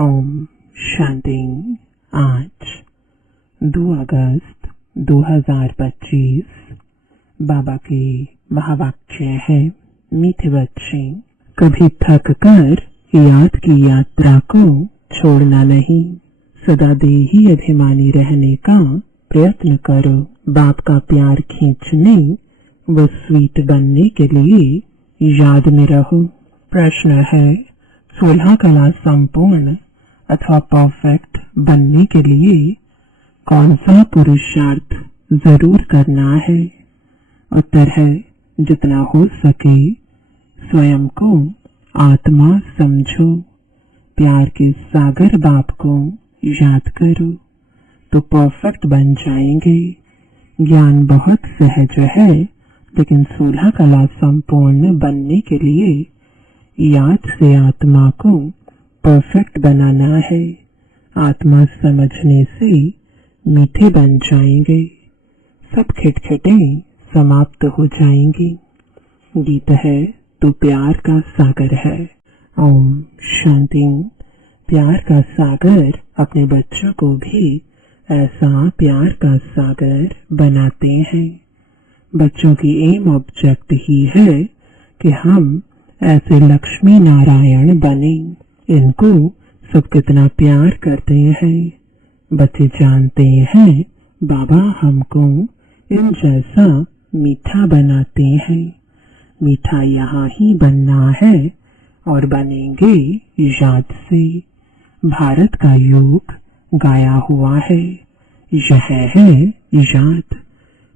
ओम शांति। आज 2 अगस्त 2025 बाबा के महावाक्य है। मीठे बच्चे, कभी थक कर याद की यात्रा को छोड़ना नहीं। सदा देही अभिमानी रहने का प्रयत्न करो। बाप का प्यार खींचने व स्वीट बनने के लिए याद में रहो। प्रश्न है, 16 कला संपूर्ण अथवा परफेक्ट बनने के लिए कौन सा पुरुषार्थ जरूर करना है? उत्तर है, जितना हो सके स्वयं को आत्मा समझो। प्यार के सागर बाप को याद करो तो परफेक्ट बन जाएंगे। ज्ञान बहुत सहज है, लेकिन 16 कला संपूर्ण बनने के लिए याद से आत्मा को परफेक्ट बनाना है। आत्मा समझने से मीठे बन जाएंगे। सब खिटखिटे समाप्त हो जाएंगी। गीत है तो प्यार का सागर है। ओम शांति। प्यार का सागर अपने बच्चों को भी ऐसा प्यार का सागर बनाते हैं। बच्चों की एम ऑब्जेक्ट ही है कि हम ऐसे लक्ष्मी नारायण बने। इनको सब कितना प्यार करते हैं। बच्चे जानते हैं बाबा हमको इन जैसा मीठा बनाते हैं। मीठा यहाँ ही बनना है और बनेंगे याद से। भारत का योग गाया हुआ है, यह है याद।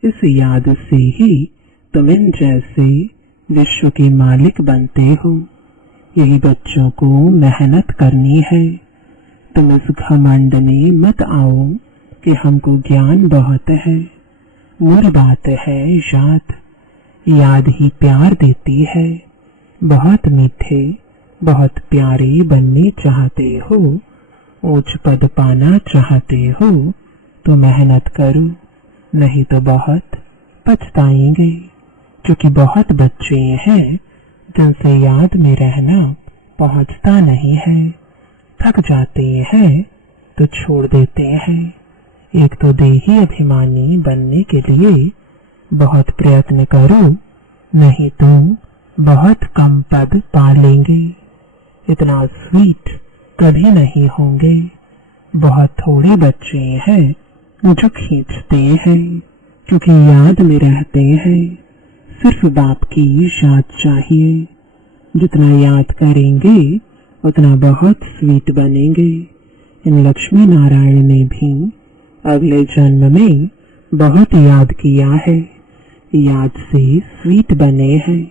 इस याद से ही तुम इन जैसे विश्व के मालिक बनते हो। यही बच्चों को मेहनत करनी है। तुम इस घमंड में मत आओ कि हमको ज्ञान बहुत है। मूल बात है याद। याद ही प्यार देती है। बहुत मीठे, बहुत प्यारे बनने चाहते हो, ऊंच पद पाना चाहते हो तो मेहनत करो, नहीं तो बहुत पछताएंगे। क्योंकि बहुत बच्चे हैं जिनसे याद में रहना पहुंचता नहीं है। थक जाते हैं तो छोड़ देते हैं। एक तो देही अभिमानी बनने के लिए बहुत प्रयत्न करो, नहीं तो बहुत कम पद पा लेंगे। इतना स्वीट कभी नहीं होंगे। बहुत थोड़े बच्चे हैं जो खींचते हैं, क्योंकि याद में रहते हैं। सिर्फ बाप की याद चाहिए। जितना याद करेंगे उतना बहुत स्वीट बनेंगे। इन लक्ष्मी नारायण ने भी अगले जन्म में बहुत याद किया है। याद से स्वीट बने हैं।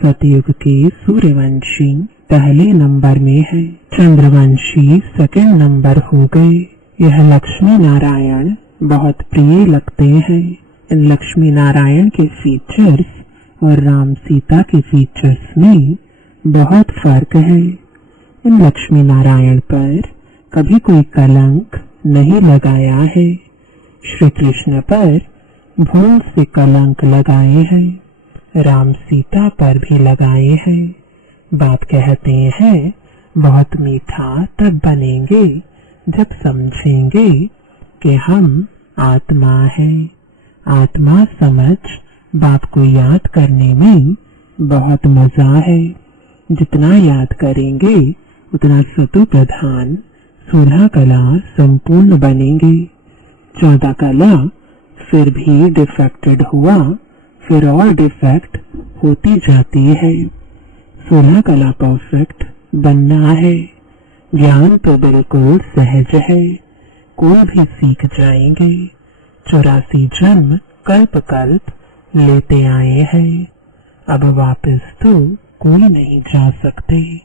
सतयुग के सूर्यवंशी पहले नंबर में है, चंद्रवंशी सेकंड नंबर हो गए। यह लक्ष्मी नारायण बहुत प्रिय लगते हैं। इन लक्ष्मी नारायण के फीचर्स और राम सीता के फीचर्स में बहुत फर्क है। इन लक्ष्मी नारायण पर कभी कोई कलंक नहीं लगाया है। श्री कृष्ण पर भूल से कलंक लगाए हैं, राम सीता पर भी लगाए हैं। बात कहते हैं बहुत मीठा तब बनेंगे जब समझेंगे कि हम आत्मा हैं। आत्मा समझ बाप को याद करने में बहुत मजा है। जितना याद करेंगे उतना सतु प्रधान 16 कला संपूर्ण बनेंगे। 14 कला फिर भी डिफेक्टेड हुआ, फिर और डिफेक्ट होती जाती है। 16 कला परफेक्ट बनना है। ज्ञान तो बिल्कुल सहज है, कोई भी सीख जाएंगे। 84 जन्म कल्प कल्प लेते आए हैं। अब वापस तो कोई नहीं जा सकते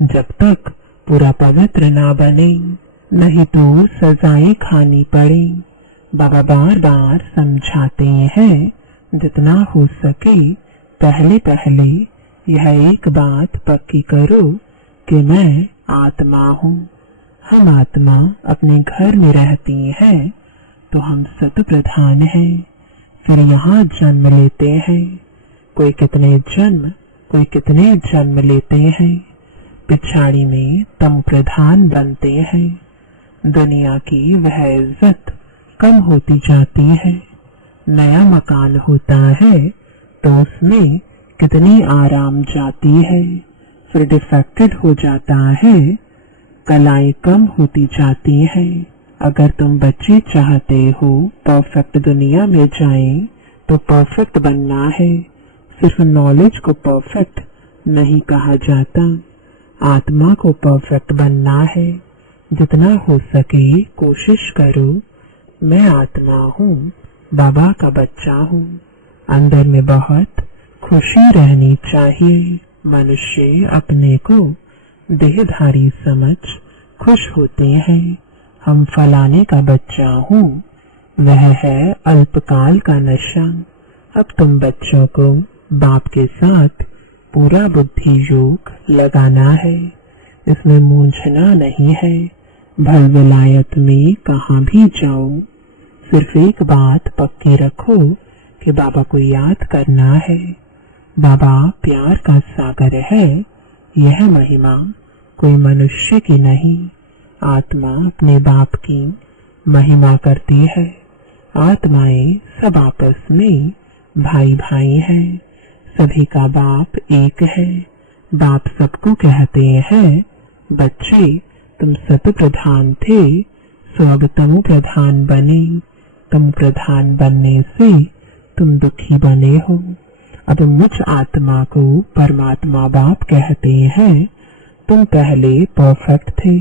जब तक पूरा पवित्र ना बने, नहीं तो सजाएं खानी पड़े। बाबा बार बार समझाते हैं, जितना हो सके पहले पहले यह एक बात पक्की करो कि मैं आत्मा हूँ। हम आत्मा अपने घर में रहती हैं तो हम सत प्रधान हैं। फिर यहाँ जन्म लेते हैं। कोई कितने जन्म लेते हैं। पिछाड़ी में तुम प्रधान बनते हैं। दुनिया की वह इज्जत कम होती जाती है। नया मकान होता है तो उसमें कितनी आराम जाती है, फिर डिफेक्टेड हो जाता है, कलाएं कम होती जाती है। अगर तुम बच्चे चाहते हो परफेक्ट दुनिया में जाएं तो परफेक्ट बनना है। सिर्फ नॉलेज को परफेक्ट नहीं कहा जाता, आत्मा को परफेक्ट बनना है। जितना हो सके कोशिश करो। मैं आत्मा हूँ, बाबा का बच्चा हूँ। अंदर में बहुत खुशी रहनी चाहिए। मनुष्य अपने को देहधारी समझ खुश होते हैं। हम फलाने का बच्चा हूँ, वह है अल्पकाल का नशा। अब तुम बच्चों को बाप के साथ पूरा बुद्धि योग लगाना है। इसमें मूंझना नहीं है। भल विलायत में कहाँ भी जाओ, सिर्फ एक बात पक्की रखो कि बाबा को याद करना है। बाबा प्यार का सागर है। यह महिमा कोई मनुष्य की नहीं, आत्मा अपने बाप की महिमा करती है। आत्माएं सब आपस में भाई भाई हैं। सभी का बाप एक है। बाप सबको कहते हैं, बच्चे तुम सत प्रधान थे, सो अब तुम प्रधान बने। तुम प्रधान बनने से तुम दुखी बने हो। अब मुझ आत्मा को परमात्मा बाप कहते हैं। तुम पहले परफेक्ट थे।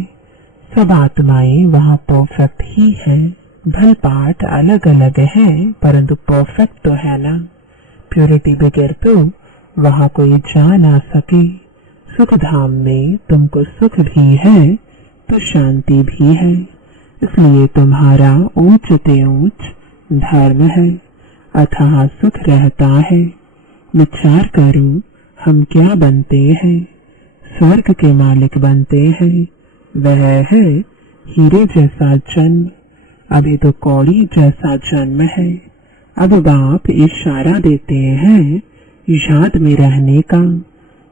सब आत्माएं वहाँ परफेक्ट ही हैं। भल पाठ अलग अलग हैं, परंतु परफेक्ट तो है ना। प्योरिटी बगैर तो वहाँ कोई जा ना सके। सुख धाम में तुमको सुख भी है तो शांति भी है। इसलिए तुम्हारा ऊंच ते ऊंच धर्म है, अथाह सुख रहता है। विचार करो, हम क्या बनते हैं? स्वर्ग के मालिक बनते हैं। वह है हीरे जैसा जन्म। अभी तो कौड़ी जैसा जन्म है। अब बाप इशारा देते हैं याद में रहने का।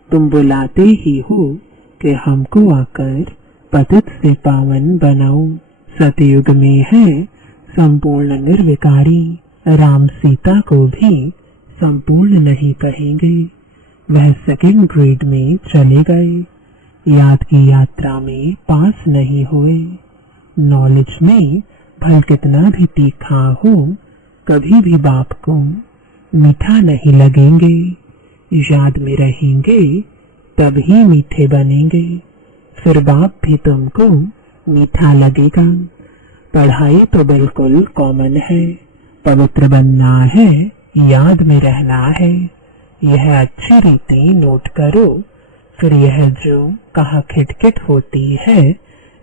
तुम बुलाते ही हो कि हमको आकर पतित से पावन बनाओ। सतयुग में है संपूर्ण निर्विकारी। राम सीता को भी संपूर्ण नहीं कहेंगे। वह सेकंड ग्रेड में चले गए। याद की यात्रा में पास नहीं हुए। नॉलेज में भल कितना भी तीखा हो, कभी भी बाप को मीठा नहीं लगेंगे। याद में रहेंगे तभी मीठे बनेंगे। फिर बाप भी तुमको मीठा लगेगा। पढ़ाई तो बिल्कुल कॉमन है। पवित्र बनना है, याद में रहना है। यह अच्छी रीति नोट करो। फिर यह जो कहा खिटखिट होती है,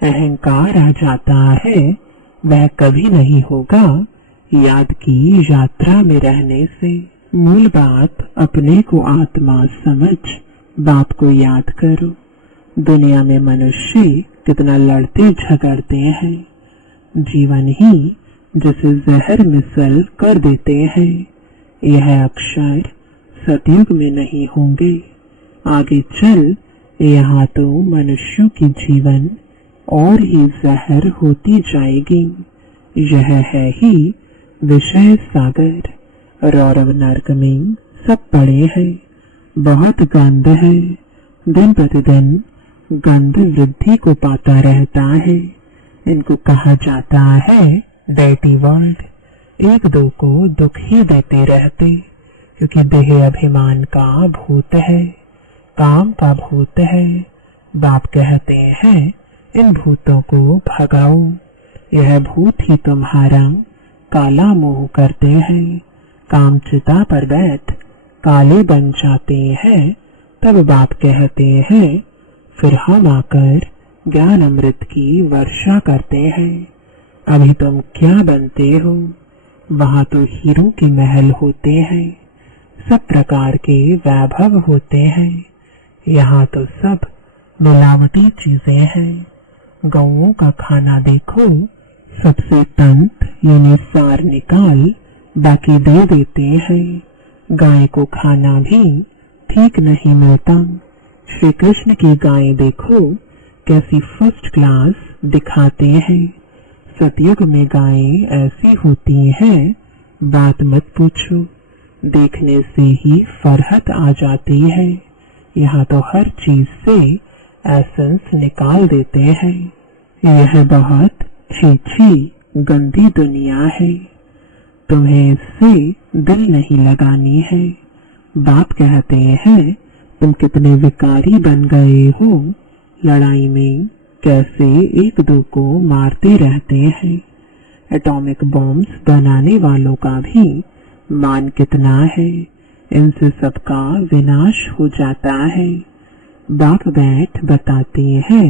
अहंकार आ जाता है, वह कभी नहीं होगा याद की यात्रा में रहने से। मूल बात अपने को आत्मा समझ बाप को याद करो। दुनिया में मनुष्य कितना लड़ते झगड़ते हैं। जीवन ही जैसे जहर मिसल कर देते हैं। यह अक्षर सतयुग में नहीं होंगे। आगे चल यहाँ तो मनुष्यों की जीवन और ही जहर होती जाएगी। यह है ही विषय सागर। रौरव नर्क में सब पड़े हैं। बहुत गंध है। दिन प्रतिदिन गंध वृद्धि को पाता रहता है। इनको कहा जाता है डर्टी वर्ल्ड। एक दो को दुख ही देते रहते, क्योंकि देह अभिमान का भूत है, काम का भूत है। बाप कहते हैं इन भूतों को भगाओ। यह भूत ही तुम्हारा काला मोह करते हैं। काम चिता पर बैठ काले बन जाते हैं। तब बाप कहते हैं फिर हम आकर ज्ञान अमृत की वर्षा करते हैं। अभी तुम क्या बनते हो? वहाँ तो हीरो के महल होते हैं, सब प्रकार के वैभव होते हैं। यहाँ तो सब मिलावटी चीजें हैं। गौओं का खाना देखो, सबसे तंत यानी सार निकाल बाकी दे देते हैं। गाय को खाना भी ठीक नहीं मिलता। श्री कृष्ण की गायें देखो कैसी फर्स्ट क्लास दिखाते हैं। सतयुग में गायें ऐसी होती हैं, बात मत पूछो, देखने से ही फरहत आ जाती है। यहाँ तो हर चीज से एसेंस निकाल देते हैं। यह बहुत छी गंदी दुनिया है, तुम्हें इससे दिल नहीं लगानी है। बाप कहते हैं तुम कितने विकारी बन गए हो, लड़ाई में कैसे एक दो को मारते रहते हैं। एटॉमिक बॉम्ब्स बनाने वालों का भी मान कितना है, इनसे सबका विनाश हो जाता है। बाप बैठ बताते हैं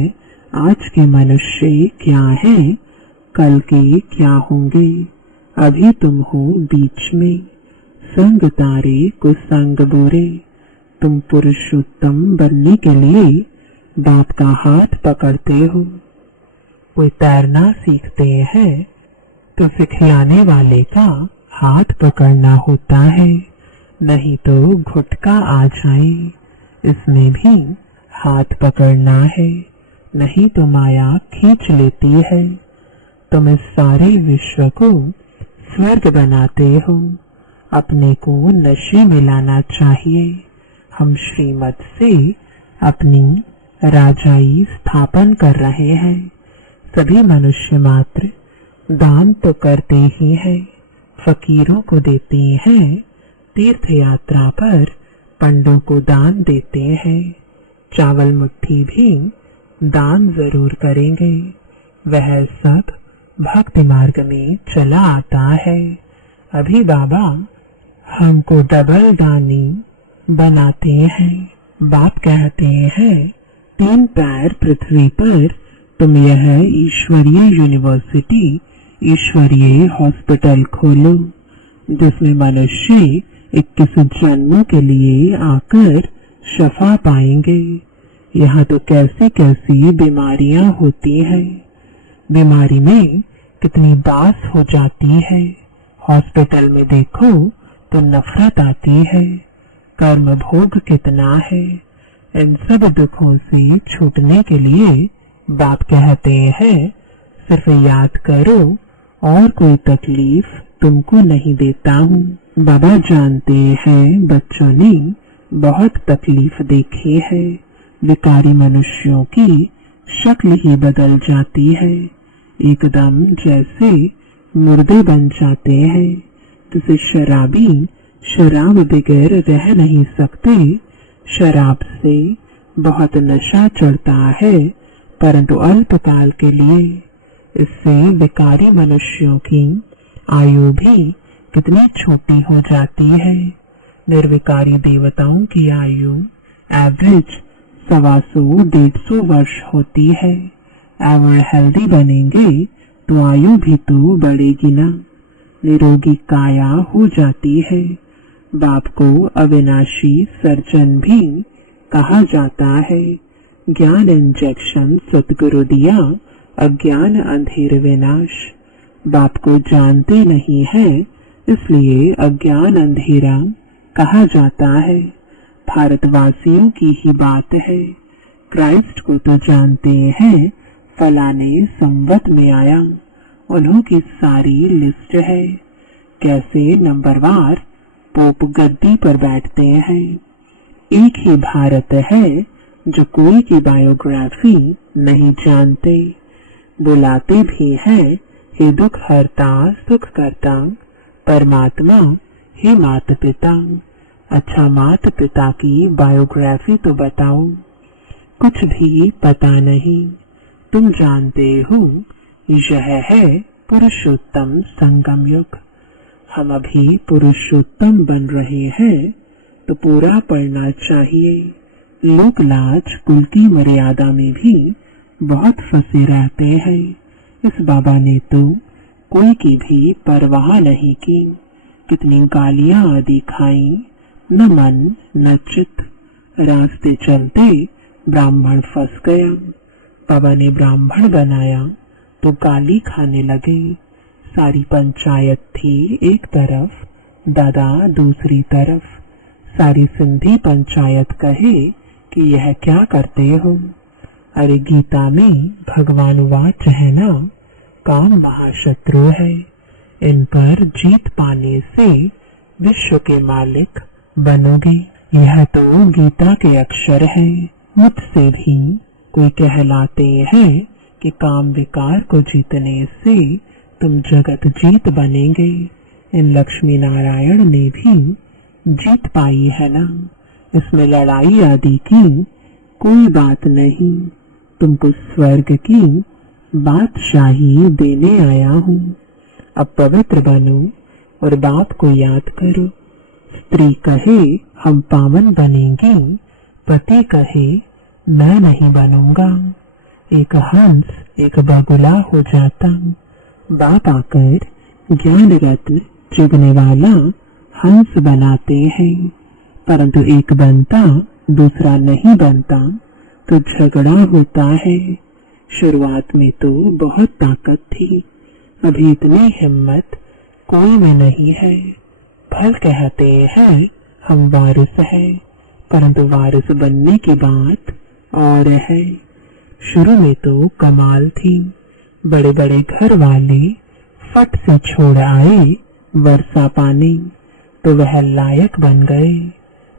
आज के मनुष्य क्या हैं, कल के क्या होंगे। अभी तुम हो बीच में, संग तारे कुसंग बुरे। तुम पुरुषोत्तम बनने के लिए बाप का हाथ पकड़ते हो। कोई तैरना सीखते हैं तो सिखलाने वाले का हाथ पकड़ना होता है, नहीं तो घुटका आ जाए। इसमें भी हाथ पकड़ना है, नहीं तो माया खींच लेती है। तुम इस सारे विश्व को स्वर्ग बनाते हो, अपने को नशे में लाना चाहिए। हम श्रीमत से अपनी राजाई स्थापन कर रहे हैं। सभी मनुष्य मात्र दान तो करते ही हैं, फकीरों को देते हैं, तीर्थ यात्रा पर पंडों को दान देते हैं, चावल मुट्ठी भी दान जरूर करेंगे। वह सब भक्ति मार्ग में चला आता है। अभी बाबा हमको डबल दानी बनाते हैं। बाप कहते हैं 3 पैर पृथ्वी पर तुम यह ईश्वरीय यूनिवर्सिटी, ईश्वरीय हॉस्पिटल खोलो, जिसमें मनुष्य 21 जन्मों के लिए आकर शफा पाएंगे। यहाँ तो कैसी कैसी बीमारियां होती हैं, बीमारी में कितनी बास हो जाती है। हॉस्पिटल में देखो तो नफरत आती है, कर्म भोग कितना है। इन सब दुखों से छूटने के लिए बाप कहते हैं सिर्फ याद करो और कोई तकलीफ तुमको नहीं देता हूँ। बाबा जानते हैं बच्चों ने बहुत तकलीफ देखी है। विकारी मनुष्यों की शक्ल ही बदल जाती है, एकदम जैसे मुर्दे बन जाते हैं। जैसे शराबी शराब बगैर रह नहीं सकते। शराब से बहुत नशा चढ़ता है, परंतु अल्पकाल के लिए। इससे विकारी मनुष्यों की आयु भी कितनी छोटी हो जाती है। निर्विकारी देवताओं की आयु एवरेज 125-150 वर्ष होती है। अगर हेल्दी बनेंगे तो आयु भी तो बढ़ेगी ना, निरोगी काया हो जाती है। बाप को अविनाशी सर्जन भी कहा जाता है। ज्ञान इंजेक्शन सतगुरु दिया, अज्ञान अंधेर विनाश। बाप को जानते नहीं है, इसलिए अज्ञान अंधेरा कहा जाता है। भारतवासियों की ही बात है। क्राइस्ट को तो जानते हैं, फलाने संवत में आया, उन्हों की सारी लिस्ट है। कैसे नंबरवार पोप गद्दी पर बैठते हैं। एक ही भारत है जो कोई की बायोग्राफी नहीं जानते। बुलाते भी हैं हे दुख हरता सुख करता परमात्मा, हे माता पिता। अच्छा माता पिता की बायोग्राफी तो बताओ। कुछ भी पता नहीं। तुम जानते हो यह है पुरुषोत्तम संगम युग। हम अभी पुरुषोत्तम बन रहे हैं तो पूरा पढ़ना चाहिए। लोक लाज कुल की मर्यादा में भी बहुत फंसे रहते हैं। इस बाबा ने तो कोई की भी परवाह नहीं की। कितनी गालियां आदि खाई, न मन न चित। रास्ते चलते ब्राह्मण फंस गया। बाबा ने ब्राह्मण बनाया तो गाली खाने लगे। सारी पंचायत थी एक तरफ, दादा दूसरी तरफ। सारी सिंधी पंचायत कहे कि यह क्या करते हो। अरे गीता में भगवान वाच है ना, काम महाशत्रु है, इन पर जीत पाने से विश्व के मालिक बनोगे। यह तो गीता के अक्षर है। मुझसे भी कोई कहलाते हैं कि काम विकार को जीतने से तुम जगत जीत बनेंगे। इन लक्ष्मी नारायण ने भी जीत पाई है ना, इसमें लड़ाई आदि की कोई बात नहीं। तुमको स्वर्ग की बादशाही देने आया हूँ। अब पवित्र बनो और बाप को याद करो। स्त्री कहे हम पावन बनेंगे, पति कहे मैं नहीं बनूंगा। एक हंस एक बगुला हो जाता। बाप आकर ज्ञान रत्न चुगने वाला हंस बनाते हैं, परंतु एक बनता दूसरा नहीं बनता तो झगड़ा होता है। शुरुआत में तो बहुत ताकत थी, अभी इतनी हिम्मत कोई में नहीं है। फल कहते हैं हम वारिस हैं, परंतु वारिस बनने की बात और है। शुरू में तो कमाल थी, बड़े बड़े घर वाले फट से छोड़ आए वर्षा पानी, तो वह लायक बन गए।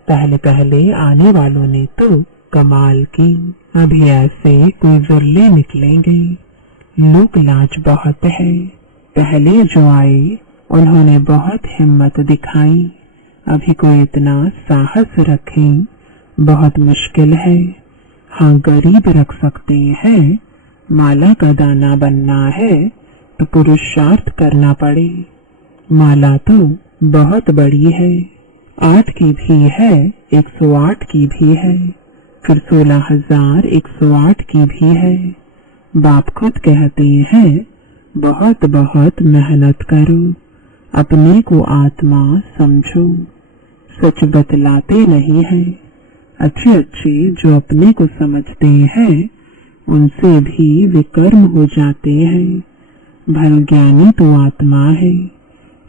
पहले पहले आने वालों ने तो कमाल की, अभी ऐसे कोई विरले निकलेंगे। लोक लाज बहुत है। पहले जो आए उन्होंने बहुत हिम्मत दिखाई, अभी कोई इतना साहस रखे बहुत मुश्किल है। हाँ, गरीब रख सकते हैं, माला का दाना बनना है तो पुरुषार्थ करना पड़े। माला तो बहुत बड़ी है, 8 की भी है, 108 की भी है, फिर 16,108 की भी है। बाप खुद कहते हैं बहुत बहुत मेहनत करो, अपने को आत्मा समझो। सच बतलाते नहीं है। अच्छे अच्छे जो अपने को समझते हैं उनसे भी विकर्म हो जाते हैं। भल ज्ञानी तो आत्मा है,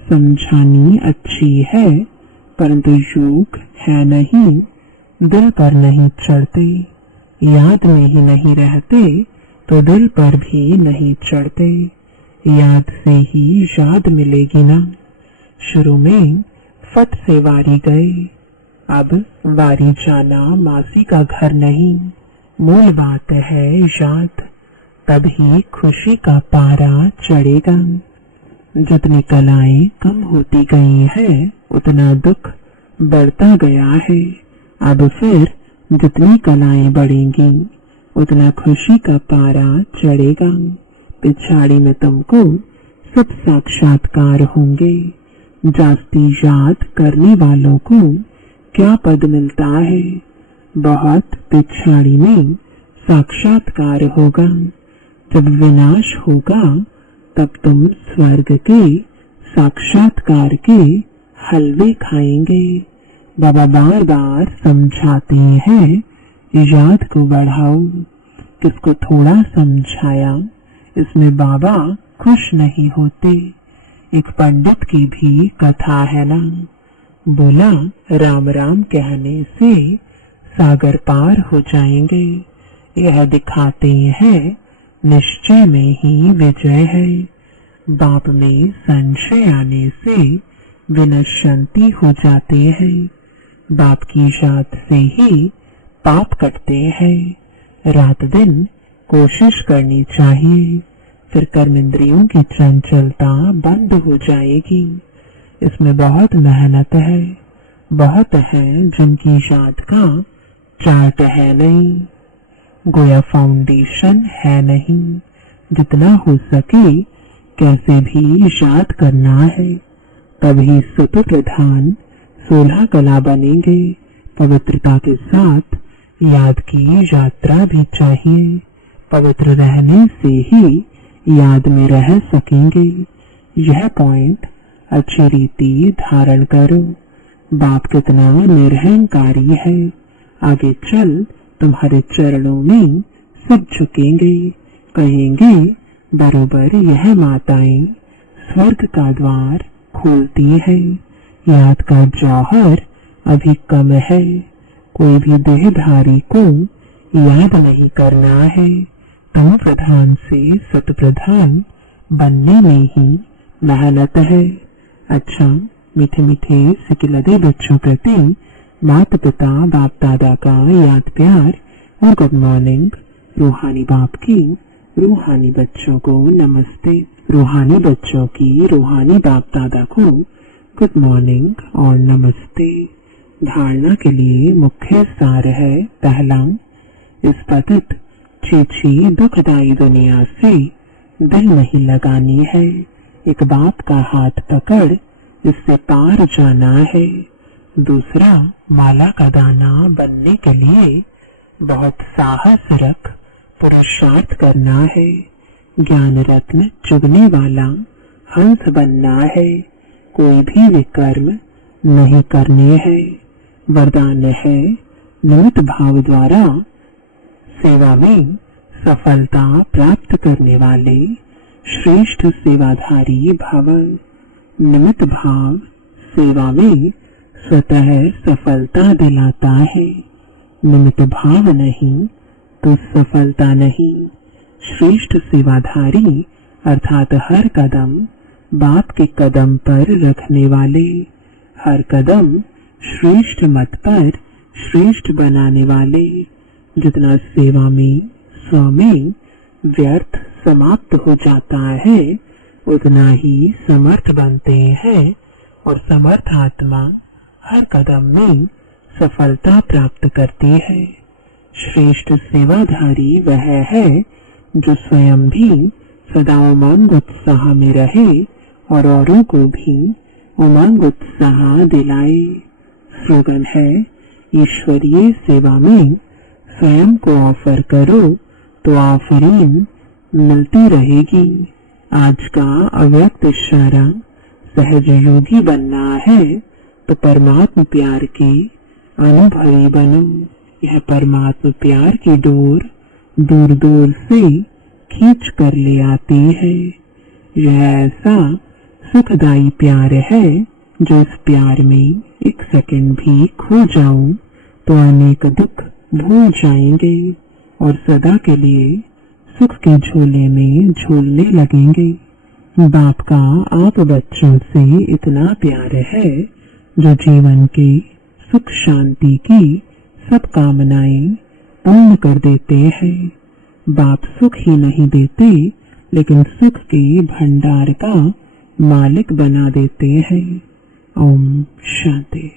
समझानी अच्छी है, परंतु योग है नहीं, दिल पर नहीं चढ़ते। याद में ही नहीं रहते तो दिल पर भी नहीं चढ़ते। याद से ही याद मिलेगी ना। शुरू में फट से वारी गए, अब वारी जाना मासी का घर नहीं। मूल बात है याद, तभी खुशी का पारा चढ़ेगा। जितनी कलाएं कम होती गई है उतना दुख बढ़ता गया है। अब फिर जितनी कलाएं बढ़ेंगी उतना खुशी का पारा चढ़ेगा। पिछाड़ी में तुमको सब साक्षात्कार होंगे। जास्ती याद करने वालों को क्या पद मिलता है, बहुत पिछाड़ी में साक्षात्कार होगा। जब विनाश होगा तब तुम स्वर्ग के साक्षात्कार के हलवे खाएंगे। बाबा बार बार समझाते हैं याद को बढ़ाओ। किसको थोड़ा समझाया इसमें बाबा खुश नहीं होते। एक पंडित की भी कथा है ना, बोला राम राम कहने से सागर पार हो जाएंगे। यह दिखाते हैं निश्चय में ही विजय है। बाप में संशय आने से विनश्यंती हो जाते हैं। बाप की याद से ही पाप कटते हैं। रात दिन कोशिश करनी चाहिए, फिर कर्मेंद्रियों की चंचलता बंद हो जाएगी। इसमें बहुत मेहनत है। बहुत है जिनकी याद का चार्ट है नहीं, गोया फाउंडेशन है नहीं। जितना हो सके कैसे भी याद करना है, तभी सुत प्रधान 16 कला बनेंगे। पवित्रता के साथ याद की यात्रा भी चाहिए। पवित्र रहने से ही याद में रह सकेंगे। यह पॉइंट अच्छी रीति धारण करो। बाप कितना निरहंकारी है। आगे चल तुम्हारे चरणों में सब झुकेंगे, कहेंगे बरोबर यह माताएं स्वर्ग का द्वार खोलती है। याद का जौहर अभी कम है, कोई भी देहधारी को याद नहीं करना है। तम प्रधान से सत प्रधान बनने में ही मेहनत है। अच्छा, मीठे मीठे सिकिलदे बच्चों प्रति माता पिता बाप दादा का याद प्यार और गुड मॉर्निंग। रूहानी बाप की रूहानी बच्चों को नमस्ते। रूहानी बच्चों की रूहानी बाप दादा को गुड मॉर्निंग और नमस्ते। धारणा के लिए मुख्य सार है, पहला, इस पतित चीची दुखदायी दुनिया से दिल नहीं लगानी है। एक बाप का हाथ पकड़ इससे पार जाना है। दूसरा, माला का दाना बनने के लिए बहुत साहस रख पुरुषार्थ करना है। ज्ञान रत्न चुगने वाला हंस बनना है। कोई भी विकर्म नहीं करने हैं। वरदान है, निमित्त भाव द्वारा सेवा में सफलता प्राप्त करने वाले श्रेष्ठ सेवाधारी भव। निमित्त भाव सेवा में स्वतः सफलता दिलाता है। निमित्त भाव नहीं तो सफलता नहीं। श्रेष्ठ सेवाधारी अर्थात हर कदम बाप के कदम पर रखने वाले, हर कदम श्रेष्ठ मत पर श्रेष्ठ बनाने वाले। जितना सेवा में स्व में व्यर्थ समाप्त हो जाता है उतना ही समर्थ बनते हैं और समर्थ आत्मा हर कदम में सफलता प्राप्त करती है। श्रेष्ठ सेवाधारी वह है जो स्वयं भी सदा उमंग उत्साह में रहे और औरों को भी उमंग उत्साह दिलाए। स्लोगन है, ईश्वरीय सेवा में स्वयं को ऑफर करो तो आफरीन मिलती रहेगी। आज का अव्यक्त इशारा, सहज योगी बनना है तो परमात्म प्यार के अनुभवी बनो। यह परमात्म प्यार की डोर दूर दूर से खींच कर ले आती है। यह ऐसा सुखदायी प्यार है जो इस प्यार में एक सेकंड भी खो जाऊं तो अनेक दुख भूल जाएंगे और सदा के लिए सुख के झूले में झूलने लगेंगे। बाप का आप बच्चों से इतना प्यार है जो जीवन के सुख शांति की सब कामनाएं पूर्ण कर देते हैं। बाप सुख ही नहीं देते लेकिन सुख के भंडार का मालिक बना देते हैं। ओम शांति।